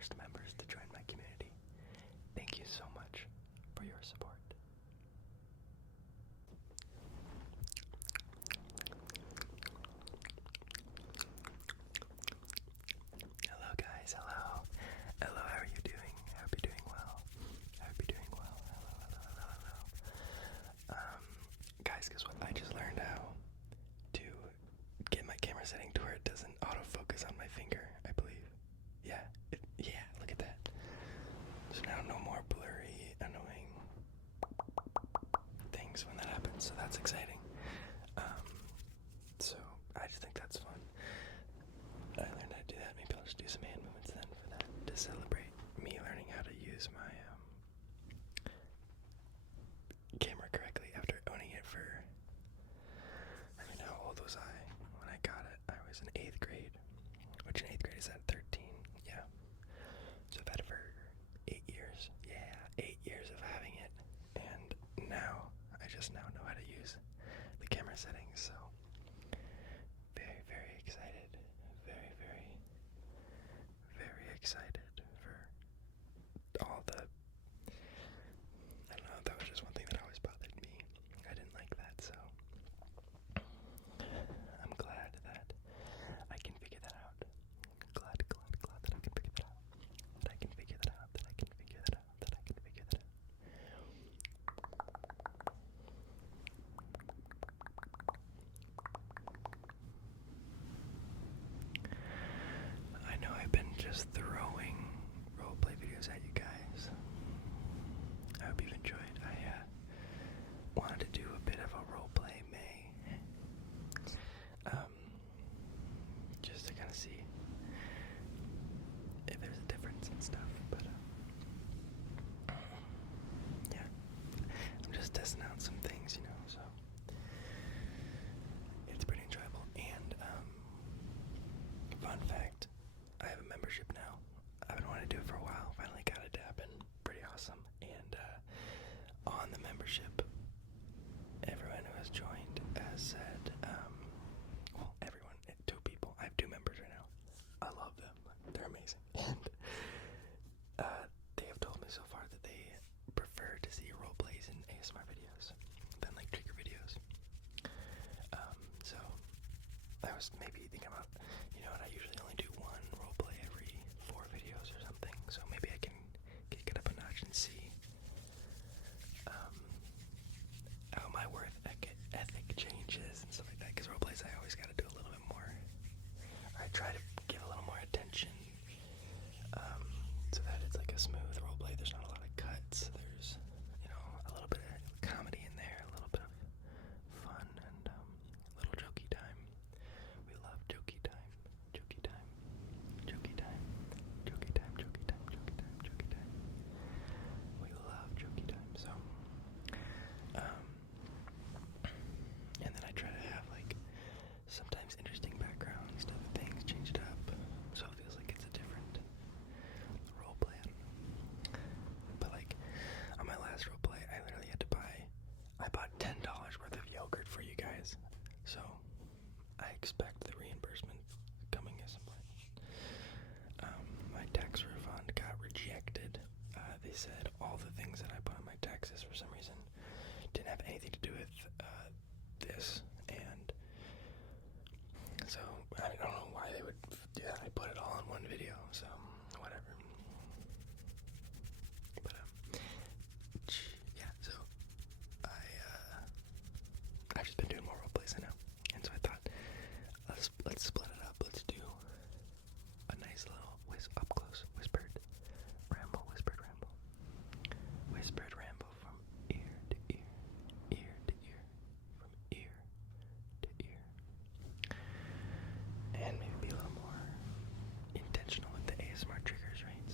first members to join my community. Thank you so much for your support. Hello guys, hello. Hello, how are you doing? I hope you're doing well. I hope you're doing well. Hello. Guys, guess what? I just learned how to get my camera setting to where it doesn't autofocus on my finger, I believe. Yeah, look at that. So now no more blurry, annoying things when that happens, so that's exciting. So I just think that's fun. I learned how to do that. Maybe I'll just do some hand movements then for that, to celebrate me learning how to use my camera correctly after owning it for, I mean, how old was I when I got it? I was in 8th grade, which in 8th grade is at 13, yeah. So I've had it for 8 years, yeah, 8 years of having it, and now, I just now know how to use the camera settings, so very, very excited, very, very, very excited for all the, I don't know, that was just one thing that always bothered me. I didn't like that, so I'm glad that I can figure that out. Glad that I can figure that out. That I can figure that out, that I can figure that out, that I can figure that out. I know I've been just throwing roleplay videos at you guys. I hope you've enjoyed. I wanted to do a bit of a roleplay May. Just to kind of see if there's a difference and stuff, but yeah, I'm just testing out some things, you know, so it's pretty enjoyable. And fun fact, I have a membership now. I've been wanting to do it for a while, finally got it to happen, pretty awesome. And on the membership, everyone who has joined has said, well, everyone, 2 people, I have 2 members right now. I love them, they're amazing. And they have told me so far that they prefer to see roleplays in ASMR videos than like trigger videos. So I was maybe thinking about, you know what, I usually only do 1 roleplay every 4 videos or something, so maybe I can kick it up a notch and see how my worth ethic changes and stuff like that, because roleplays I always gotta do a little bit more. I try to give a little more attention, so that it's like a smooth roleplay. There's not a lot of cuts. There's, you know, a little bit of comedy in there, a little bit of fun, and a little jokey time. We love jokey time, jokey time, jokey time, jokey time, jokey time, jokey time, jokey time. We love jokey time, so, and then I try to have, like, sometimes interesting background stuff, things, change it up, so it feels like it's a different roleplay. But, like, on my last roleplay, I literally had to I bought $10 worth of yogurt for you guys, so I expect the reimbursement coming at some point. My tax refund got rejected. They said all the things that I put on my taxes for some reason didn't have anything to do with this, and so I don't know why they would do that. I put it all in one video, so whatever. But yeah, so I've just been doing more roleplays, I know, and so I thought let's split it up. Let's do a nice little up close whispered ramble, whispered ramble from ear to ear, ear to ear, from ear to ear, and maybe be a little more intentional with the ASMR triggers, right?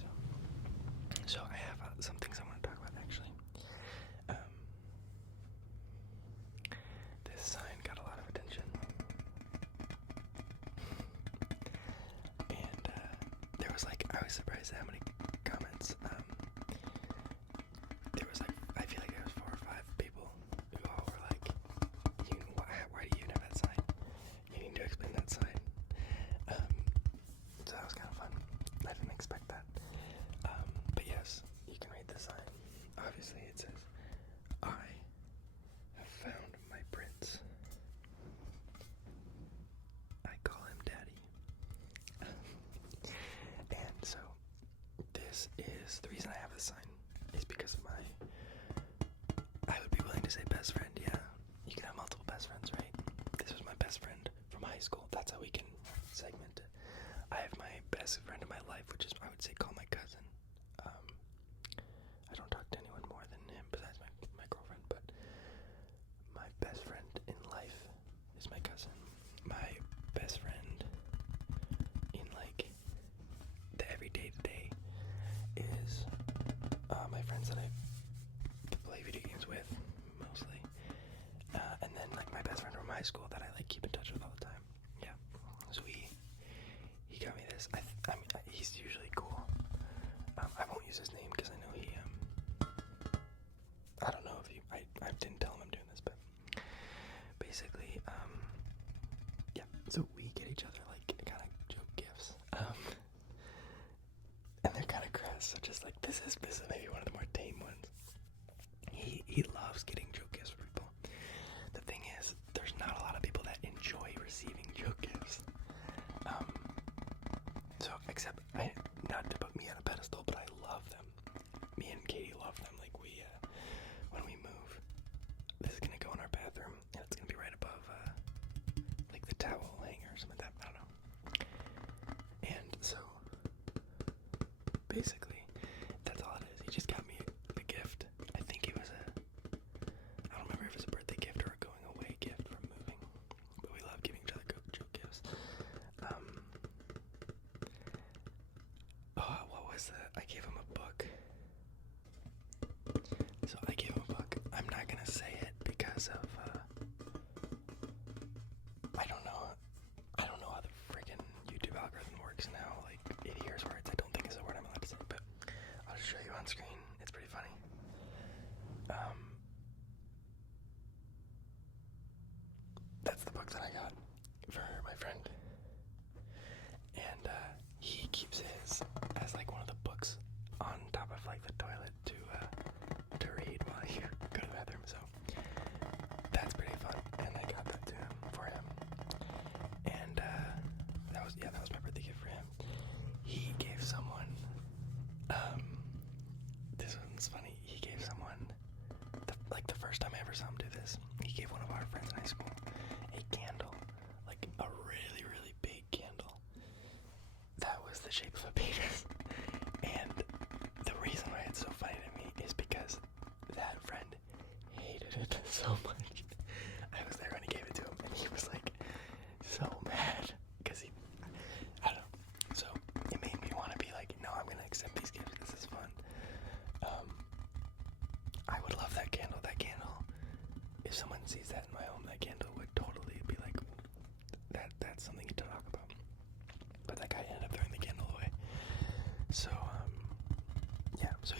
So I have some things I want to talk about actually. This sign got a lot of attention, and there was like, I was surprised at how many comments. There was like, I feel like there was 4 or 5 people who all were like, why do you even have that sign? You need to explain that sign. So that was kind of fun. I didn't expect that. this, the reason I have this sign is because of I would be willing to say best friend, yeah. You can have multiple best friends, right? This was my best friend from high school. That's how we can segment it. I have my best friend in my life, which is, I would say, call my cousin. I don't talk to anyone more than him besides my girlfriend, but my best friend in life is my cousin. My best friend in, like, the everyday to day is my friends that I play video games with, mostly. And then, like, my best friend from high school that I, like, keep in touch with all the time. Yeah. So he got me this. I mean, he's usually cool. I won't use his name because I know he, I don't know if I didn't tell him I'm doing this, but basically, yeah, so we get each other, like, kind of joke gifts, and they're kind of crass, so just, like, this is maybe one of the more tame ones. He loves getting joke gifts for people. The thing is, there's not a lot of people that enjoy receiving joke gifts, so, except, not to put me on a pedestal, but I love them. Me and Katie love them. Like, when we move, this is gonna go in our bathroom, and it's gonna be right above, like, the towel hanger or something like that. I don't know. And so, basically, that's all it is. He just got me a gift. I think it was I don't remember if it was a birthday gift or a going away gift from moving, but we love giving each other joke gifts. What was that? I gave him a book. So I gave him a book. I'm not gonna say it because of, I don't know how the freaking YouTube algorithm works and how, like, it hears words. I don't think it's a word I'm allowed to say, but I'll just show you on screen. It's pretty funny. That's the book that I got for my friend. And, he keeps his as, like, one of the books on top of, like, the toilet to read while you go to the bathroom, so that's pretty fun, and I got that to him, for him, and, that was my birthday gift for him. He gave someone, this one's funny, he gave someone, the first time I ever saw him do this, he gave one of our friends in high school a candle, like, a really, really big candle, that was the shape of a penis. And the reason why it's so funny to me is because that friend hated it so much. I was there when he gave it to him, and he was, like, so mad because I don't know. So it made me want to be like, no, I'm gonna accept these gifts. This is fun. I would love that candle. That candle, if someone sees that in my home, that candle would totally be like, that's something to talk about. But that guy ended up throwing the candle away. So, yeah, so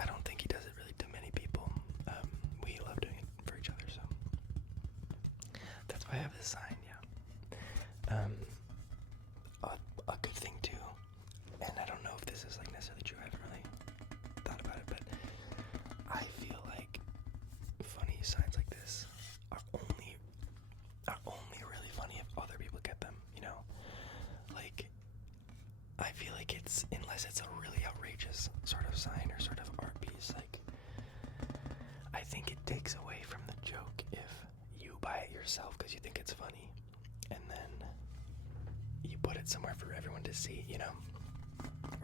I don't think he does it really to many people. We love doing it for each other, so that's why I have this sign, yeah. A good thing too, and I don't know if this is, like, necessarily true, I haven't really thought about it, but I feel like funny signs like this are only really funny if other people get them, you know? Like, I feel like unless it's a really outrageous sort of sign or sort of art piece, like, I think it takes away from the joke if you buy it yourself because you think it's funny, and then you put it somewhere for everyone to see, you know?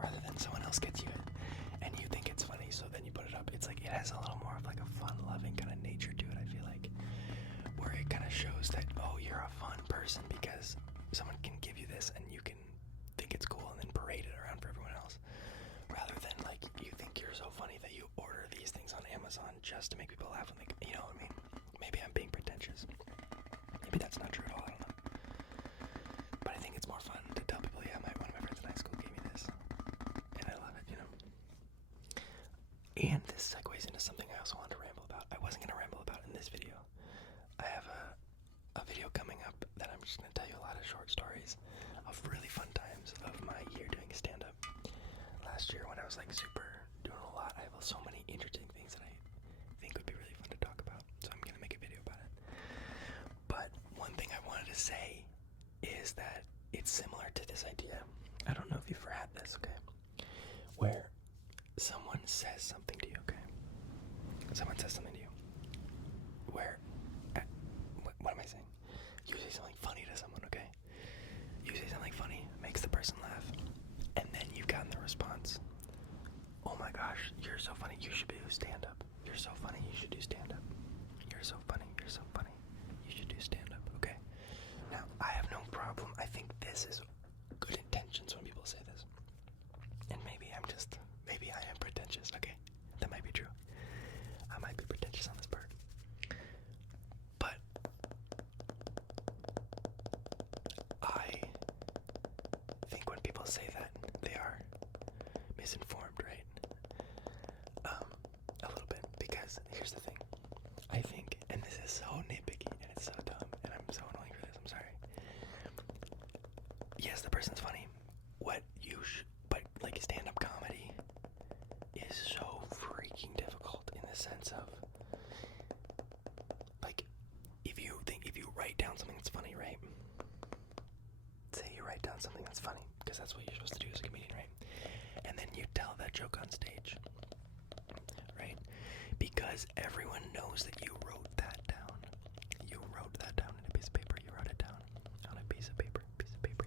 Rather than someone else gets you it, and you think it's funny, so then you put it up. It's like, it has a little more of, like, a fun-loving kind of nature to it, I feel like, where it kind of shows that, oh, you're a fun person because someone can give you this and you can think it's cool and then parade it around for everyone else, rather than, like, you think you're so funny that you order these things on Amazon just to make people laugh and, like, you know what I mean? Maybe I'm being pretentious. Maybe that's not true at all, I don't know. But I think it's more fun to tell people, yeah, one of my friends in high school gave me this, and I love it, you know? And this segues into something I also wanted to ramble about. I wasn't going to ramble about in this video. I have a video coming up that I'm just going to tell you a lot of short stories of really fun times of my year doing stand-up. Last year when I was, like, super doing a lot, I have so many interesting things that I think would be really fun to talk about, so I'm going to make a video about it. But one thing I wanted to say is that it's similar to this idea. I don't know if you've ever had this, okay? Where someone says something to you, okay? Someone says something to you. Where, what am I saying? You say something funny to someone, okay? You say something funny, makes the person laugh, and then you've gotten the response. Oh my gosh, you're so funny, you should do stand-up. You're so funny, you should do stand-up. You're so funny, you should do stand-up, okay? Now, I have no problem. I think this is good intentions when people say this. And maybe I am pretentious, okay? That might be true. I might be pretentious on this part. But I think when people say that, they are misinformed, right? A little bit, because here's the thing. I think, and this is so nitpicky, and it's so dumb, and I'm so annoying for this, I'm sorry. Yes, the person's funny. But like stand-up comedy is so freaking difficult in the sense of, like, if you write down something that's funny, right? Say you write down something that's funny, because that's what you're supposed to do as a comedian, right? And then you tell that joke on stage, right? Because everyone knows that you wrote that down. You wrote that down in a piece of paper. You wrote it down on a piece of paper.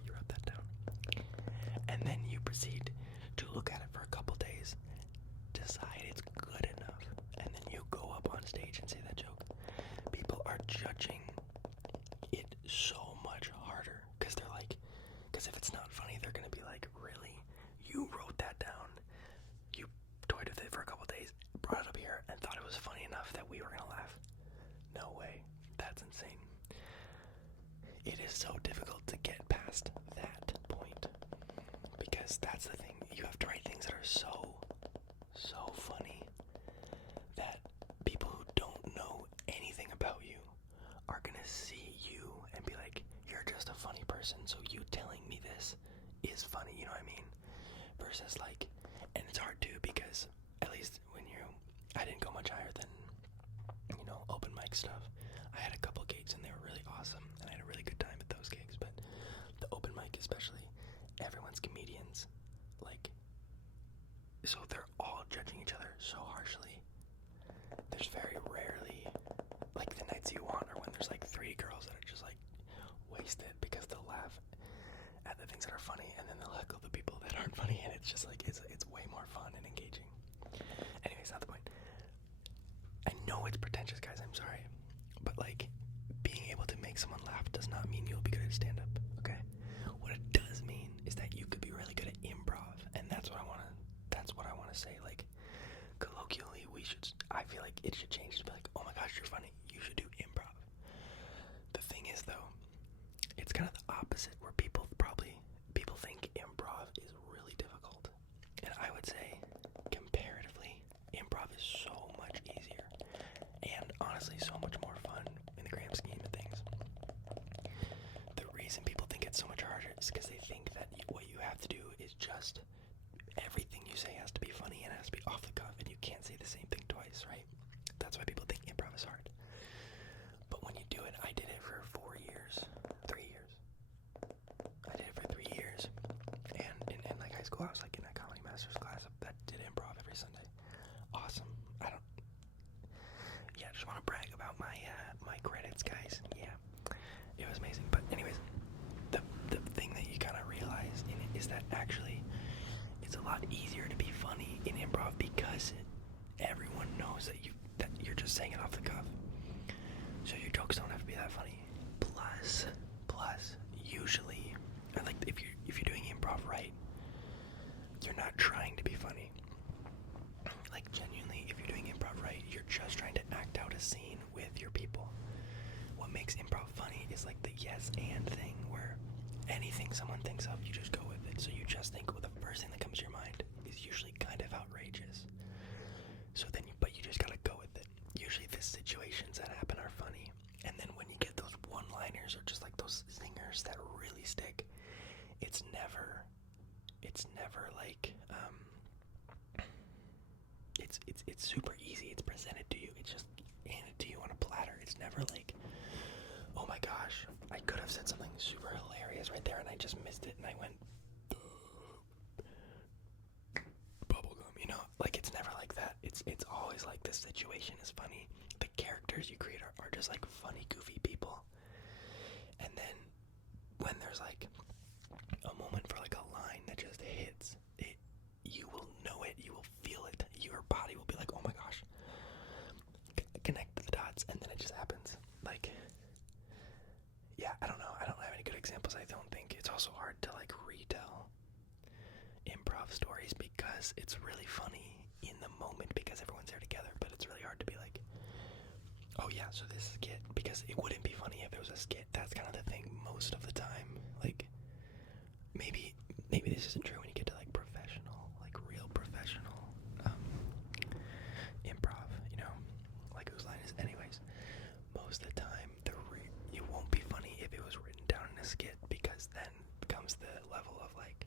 You wrote that down. And then you proceed to look at it for a couple days, decide it's good enough, and then you go up on stage and say that joke. People are judging it so much harder, because if it's not funny, they're gonna be like, really? You wrote that down, you toyed with it for a couple days, brought it up here, and thought it was funny enough that we were gonna laugh? No way. That's insane. It is so difficult to get past that point, because that's the thing. You have to write things that are so funny that people who don't know anything about you are gonna see you and be like, you're just a funny person, so you telling me this is funny, you know what I mean? Versus like, and it's hard too, because at least I didn't go much higher than, open mic stuff. I had a couple gigs and they were really awesome, and I had a really good time at those gigs, but the open mic especially, everyone's comedians, like, so they're all judging each other so harshly. There's very rarely, like, the nights you want are when there's like 3 girls that are just like wasted because they'll laugh at the things that are funny, and then they'll heckle the people that aren't funny, and it's just like, it's way more fun and engaging. Anyways, not the point. I know it's pretentious, guys, I'm sorry, but like, being able to make someone laugh does not mean you'll be good at stand-up, okay? What it does mean is that you could be really good at improv, and that's what I want to say. Like, colloquially, I feel like it should change to be like, oh my gosh, you're funny, you should do improv. The thing is, though, it's kind of the opposite, where people think improv is really difficult, and I would say, comparatively, improv is so much easier, and honestly, so much more fun in the grand scheme of things. The reason people think it's so much harder is because they think that what you have to do is just, everything you say has to be funny and it has to be off the cuff, and you can't say the same thing twice, right? That's why people think improv is hard. But when you do it, I did it for 3 years. I did it for 3 years, and in like high school, I was like in a comedy master's class that did improv every Sunday. Awesome. Just want to brag about my credits, guys. Yeah, it was amazing. But anyways, the thing that you kind of realize in it is that actually it's a lot easier to be funny in improv, because everyone knows that you're just saying it off the cuff, so your jokes don't have to be that funny. Plus, usually, like, if you're doing improv right, you're not trying to be funny. Like, genuinely, if you're doing improv right, you're just trying to act out a scene with your people. What makes improv funny is like the yes and thing, where anything someone thinks of, you just go with it. So you just think, well, the first thing that comes to your mind is usually kind of outrageous. So then, but you just gotta go with it. Usually the situations that happen are funny, and then when you get those one-liners or just like those zingers that really stick, it's never like, it's super easy. It's presented to you. It's just handed to you on a platter. It's never like, oh my gosh, I could have said something super hilarious right there and I just missed it and I went bubblegum, the situation is funny. The characters you create are just like funny, goofy people. And then when there's like a moment for like a line that just hits, you will know it, you will feel it, your body will be like, oh my gosh, connect the dots, and then it just happens. Like, yeah, I don't know, I don't have any good examples. I don't think. It's also hard to like retell improv stories because it's really funny in the moment because everyone's there together, but it's really hard to be like, oh yeah, so this skit, because it wouldn't be funny if it was a skit. That's kind of the thing most of the time. Like, maybe this isn't true when you get to like professional, like real professional improv, you know, like whose line is anyways. Most of the time, it won't be funny if it was written down in a skit, because then comes the level of like,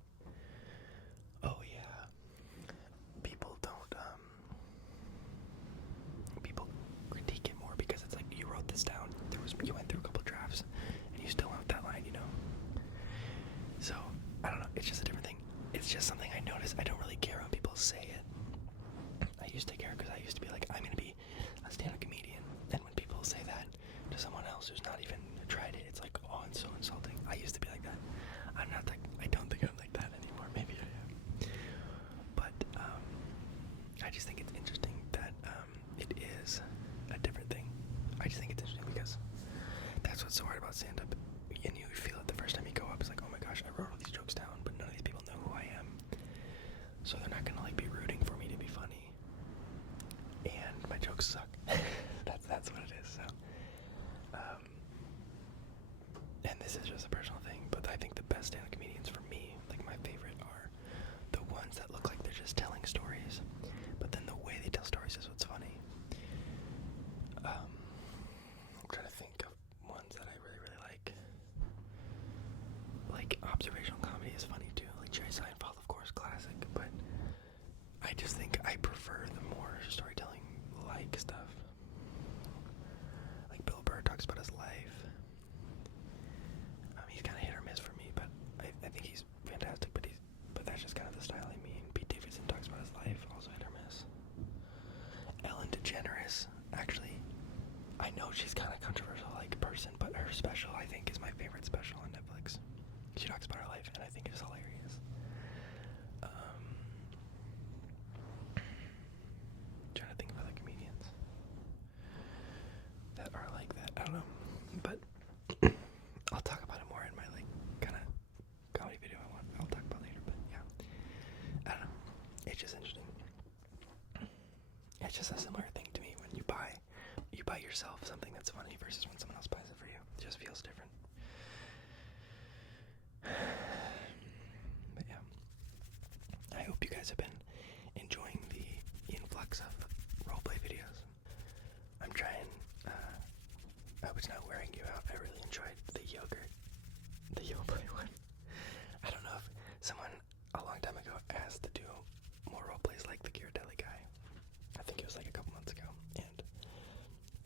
oh yeah, people critique it more because it's like you wrote this down, you went through a couple drafts, and you still have that line, you know. So I don't know. It's just a different thing. It's just something I notice. I don't really care when people say it. I used to care because I used to be like, I'm gonna be a stand-up comedian, and when people say that to someone else who's not even tried it, it's like, oh, it's so insulting. I used to be like that. I'm not that. I don't think I'm like that anymore. Maybe I am. But I just think it's interesting that it is a different thing. I just think it's interesting because that's what's so hard about stand-up. And you feel it the first time you go up. It's like, oh my gosh, I wrote all these jokes down, but none of these people know who I am. So they're not gonna like be rooting for me to be funny. And my jokes suck. that's what it is. So, and this is just a personal thing, but I think the best stand-up comedians for me, like my favorite, are the ones that look like they're just telling stories, but then the way they tell stories is what's funny. I'm trying to think of ones that I really, really like. Like, observational comedy is funny too. Like Jerry Seinfeld, of course, classic, but I just think I prefer the more storytelling-like stuff. Like Bill Burr talks about his life. He's kind of hit or miss for me, but I think he's fantastic, but that's just kind of the style I mean. Pete Davidson talks about his life, also hit or miss. Ellen DeGeneres, actually, I know she's kind of controversial like person, but her special, I think, is my favorite special on Netflix. She talks about her life, and I think it's hilarious. Trying to think of other comedians that are like that. I don't know, but I'll talk about it more in my like kind of comedy video I'll talk about later. But yeah, I don't know. It's just interesting. It's just a similar thing to me when you buy yourself something that's funny versus when someone else buys it for you. It just feels different. But yeah, I hope you guys have been enjoying the influx of roleplay videos. I'm trying, I hope it's not wearing you out. I really enjoyed the roleplay one. I don't know if someone a long time ago asked to do more roleplays like the Ghirardelli guy. I think it was like a couple months ago, and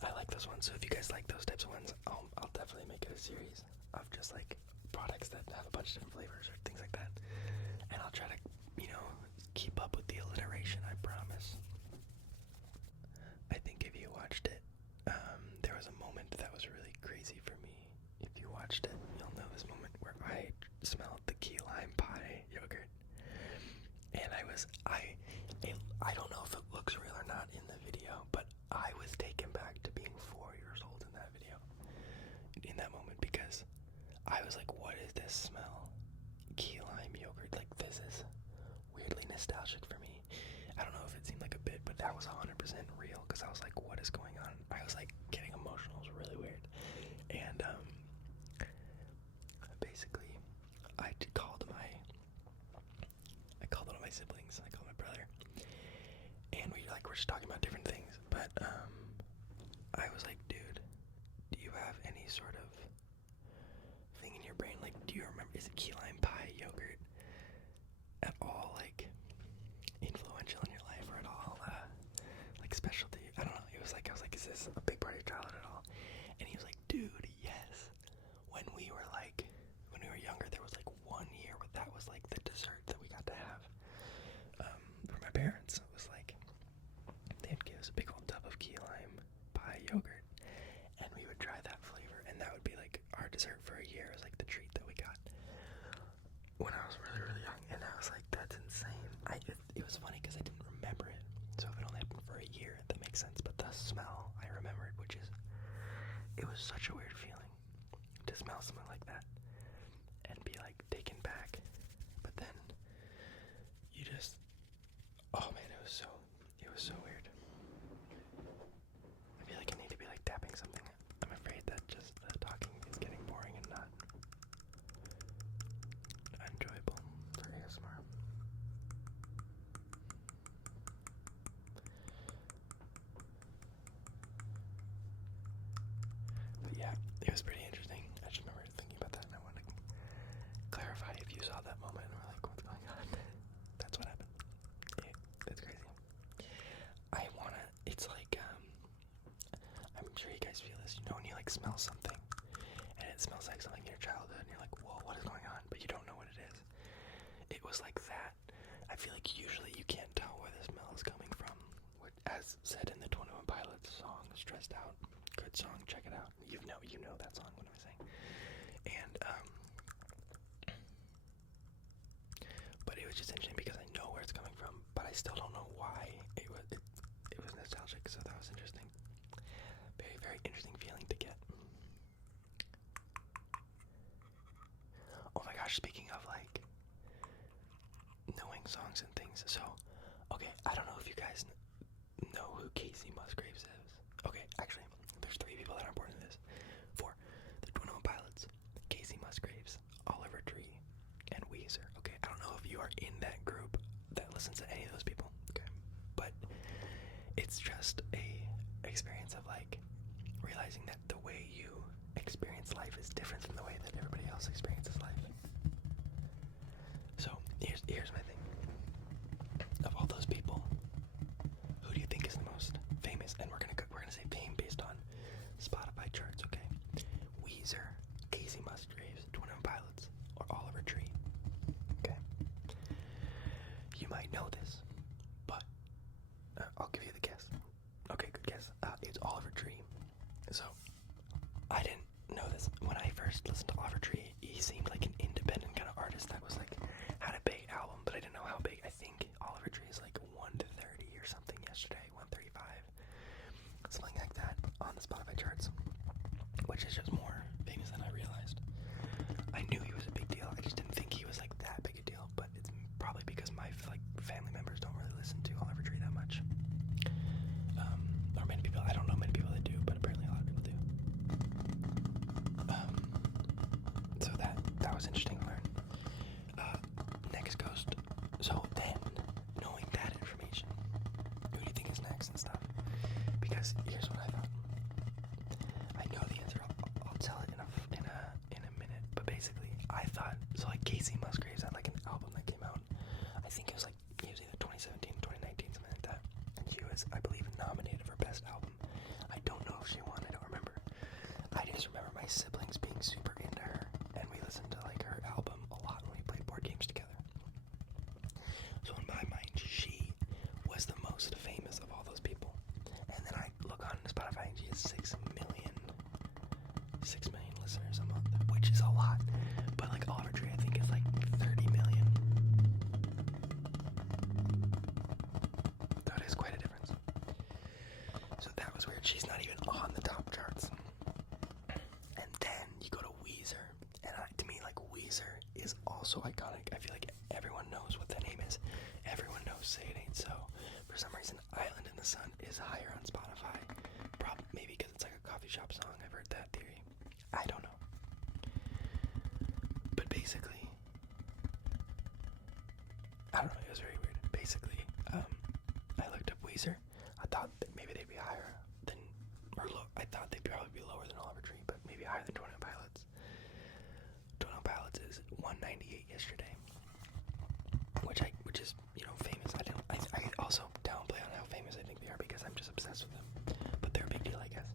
I like those ones. So if you guys like those types of ones, I'll definitely make it a series of just like products that have a bunch of different flavors or things like that. And I'll try to, keep up with the alliteration, I promise. I think if you watched it, there was a moment that was really crazy for me. If you watched it, you'll know this moment where I smelled the key lime pie yogurt. And I don't know if it looks real or not in the video, but I was taken back to being 4 years old in that video, in that moment, because I was like, what is this smell? Key lime yogurt, like this is weirdly nostalgic for me. I don't know if it seemed like a bit, but that was 100% real, because I was like, what is going on? I was like getting emotional. It was really weird. And basically I called one of my siblings. I called my brother, and we were just talking about different things, but I was like, dude, do you have any sort of thing in your brain, like, do you remember, is it key lime pie yogurt at all like influential in your life, or at all like special to you? I don't know. I was like, is this a big part of your childhood at all? And he was like, dude, yes. When we were younger, there was like 1 year where that was like the dessert that we got to have for my parents. It was like they'd give us a big old dessert for a year. It was like the treat that we got when I was really, really young, and I was like, that's insane. It was funny because I didn't remember it, so if it only happened for a year, that makes sense, but the smell, I remembered, which is, it was such a weird feeling to smell something like that and be like taken back, but then you just, oh man, it was so weird. I feel like I need to be like tapping something. I'm afraid that just talking is getting boring and not enjoyable for ASMR. But yeah, it was pretty interesting. I just remember thinking about that, and I want to clarify if you saw that moment and were like, what's going on? That's what happened. It's crazy. It's like, I'm sure you guys feel this, you know, when you like smell something, and it smells like something in your childhood, and you're like, whoa, what is going on? But you don't know what it is. It was like that. I feel like usually you can't tell where the smell is coming from. As said in the 21 Pilots song, Stressed Out. Good song, check it out. You know that song, what am I saying? And, but it was just interesting because I know where it's coming from, but I still don't know why. It was nostalgic, so that was interesting. Very, very interesting feeling to get. Oh my gosh, speaking of like knowing songs and things, so okay, I don't know if you guys know who Casey Musgraves is. Okay, actually, there's 3 people that are important to this. 4, the 21 Pilots, Casey Musgraves, Oliver Tree, and Weezer. Okay, I don't know if you are in that group that listens to any of those people. Okay, but it's just a experience of like realizing that the way you experience life is different from the way that everybody else experiences life. So here's my thing. Of all those people, who do you think is the most famous? And we're gonna say fame based on Spotify charts, okay? Weezer, Casey Musgraves, 21 Pilots, or Oliver Tree. Okay. You might know this, but I'll give you the guess. Okay, good guess. It's Oliver Tree. So I didn't know this when I first listened to Oliver Tree. He seemed like an independent kind of artist that was like had a big album, but I didn't know how big. I think Oliver Tree is like 1 to 30 or something yesterday, 135, something like that on the Spotify charts, which is just more famous than I realized. I knew he was a big deal. I just didn't think he was like that big a deal, but it's probably because my like family members don't really listen to Oliver Tree that much. Or many people. I don't know many people that do, but apparently a lot of people do. So that was interesting to learn. Next goes. So then, knowing that information, who do you think is next and stuff? Because here's what I thought. I know the answer. I'll tell it in a minute. But basically, I thought so. Like Casey Musgraves had like an album that came out. I think it was either 2017, 2019, something like that. And she was, I believe, nominated for Best Album. I don't know if she won. I don't remember. I just remember my siblings being super into her, and we listened to like her album a lot when we played board games together. So in my mind, she was the most famous of all those people. And then I look on Spotify, and she has 6 million listeners a month, which is a lot. But like Oliver Tree, I think is like 30 million. That is quite a difference. So that was weird. She's not even on the top charts. And then you go to Weezer, and to me, like Weezer is also iconic. I feel like everyone knows what that name is. Everyone knows Say It Ain't So. For some reason, Island in the Sun is higher on Spotify. Probably maybe because it's like a coffee shop song. I've heard that theory. I don't know. But basically, I don't know. It was very weird. Basically, I looked up Weezer. I thought that maybe they'd be higher than, or low. I thought they'd probably be lower than Oliver Tree, but maybe higher than 21 Pilots. 21 Pilots is 198 yesterday, which is famous. I also downplay on how famous I think they are because I'm just obsessed with them. But they're a big deal, I guess.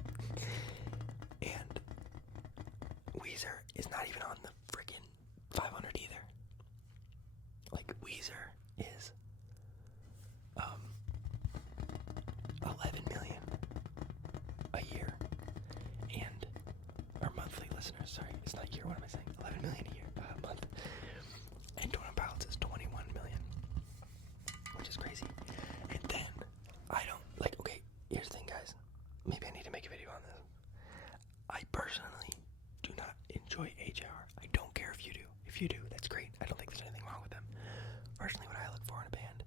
And Weezer is not even on the freaking 500 either. Like Weezer is 11 million a year, and our monthly listeners. Sorry, it's what am I saying? 11 million a year, month. And 21 Pilots is 21 million, which is crazy. And then I don't like. Okay, here's the thing, guys. Maybe I need to make a video on this. I personally do not enjoy AJR. I don't care if you do. If you do, that's great. I don't think there's anything wrong with them. Personally, what I look for in a band,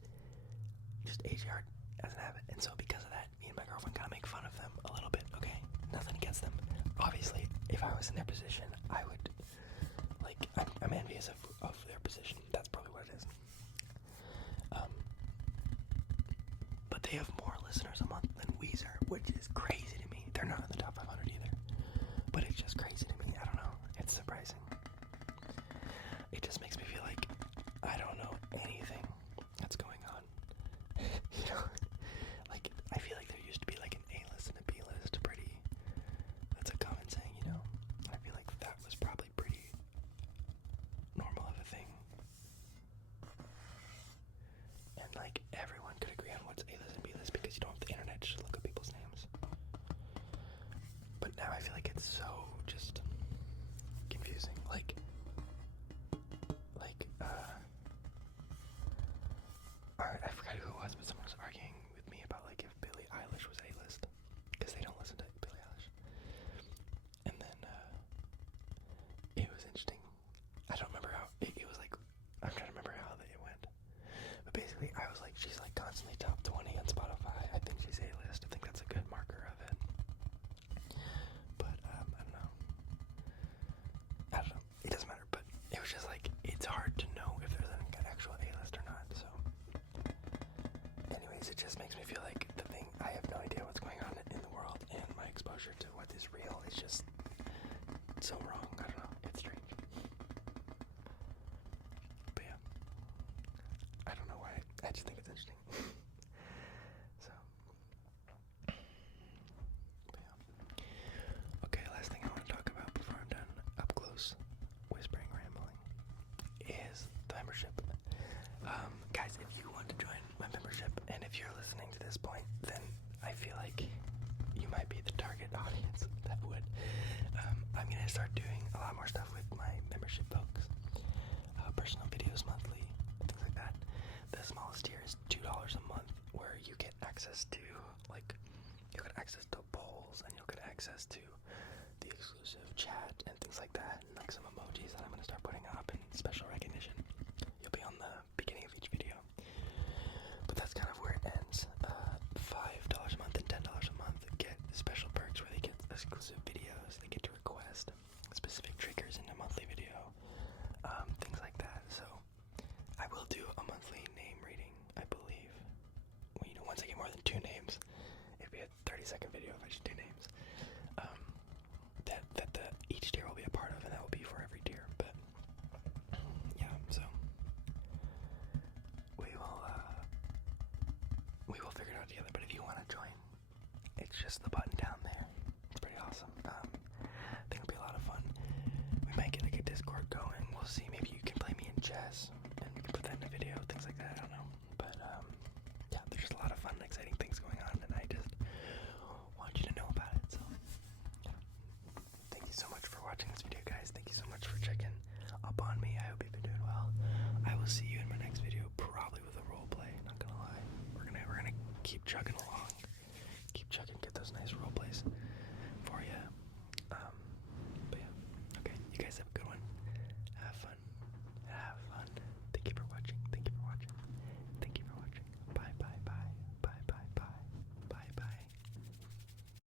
just AJR as an habit. And so because of that, me and my girlfriend kind of make fun of them a little bit, okay? Nothing against them. Obviously, if I was in their position, I would, like, I'm envious of their position. That's probably what it is. But they have more listeners a month than Weezer, which is crazy to me. They're not in the top 500 either. But it's just crazy to me. I don't know. It's surprising. It just makes me feel like I don't know anything that's going on. You know? Like, I feel like there used to be like an A-list and a B-list. That's a common saying, you know? I feel like that was probably pretty normal of a thing. And like, everyone could agree on what's A-list and B-list because you don't have the internet to just look up people's names. But now I feel like it's so just confusing. I forgot who it was, but someone was arguing with me about like if Billie Eilish was A-list, because they don't listen to Billie Eilish. And then it was interesting. I don't remember how it was like. I'm trying to remember how it went. But basically, I was like, she's like constantly top 20 on Spotify. I think she's A-list. I think that's a good marker of it. But I don't know. It doesn't matter. But it was just like, it's hard to know if there's an actual A-list or not. So, anyways, it just makes me feel like the thing. I have no idea what's going on in the world, and my exposure to what is real is just so wrong. I don't know. It's strange. But yeah, I don't know why. I just think it's interesting. So, but yeah. Okay, last thing I want to talk about before I'm done up close whispering rambling is the membership. Guys, if you want to join my membership, and if you're listening to this point, then I feel like you might be the target audience that would. I'm going to start doing a lot more stuff with my membership folks. Personal videos monthly, things like that. The smallest tier is $2 a month, where you get access to, like, you'll get access to polls, and you'll get access to the exclusive chat and things like that, and like some emojis that I'm going to start putting up and special recognition. You'll be on the beginning of each video. But that's kind of where it ends. $5 a month and $10 a month get special perks where they get exclusive videos, they get to request specific triggers in a monthly video, things like that. So I will do a monthly name reading, I believe. Well, you know, once I get more than 2 names, it'd be a 30-second video if I just do names. That each tier will be a part of, and that will be for every tier. But yeah, so we will figure it out together. But if you want to join, it's just the button down there. It's pretty awesome. I think it'll be a lot of fun. We might get like a Discord going. We'll see. Maybe you can play me in chess, and we can put that in a video. Things like that. I don't know. But yeah, there's just a lot of fun and exciting things going on, and I just want you to know about it. So yeah. Thank you so much for watching this video, guys. Thank you so much for checking up on me. I hope you've been doing well. I will see you in my next video, probably with a role play. Not gonna lie, we're gonna keep chugging